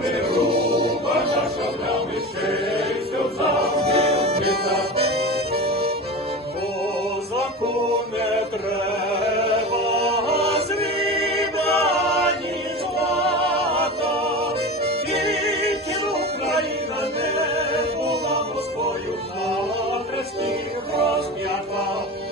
миру, наша нам лишився віта. Бо закон не треба зріба ні Україна не була Господю на хресті розп'ята.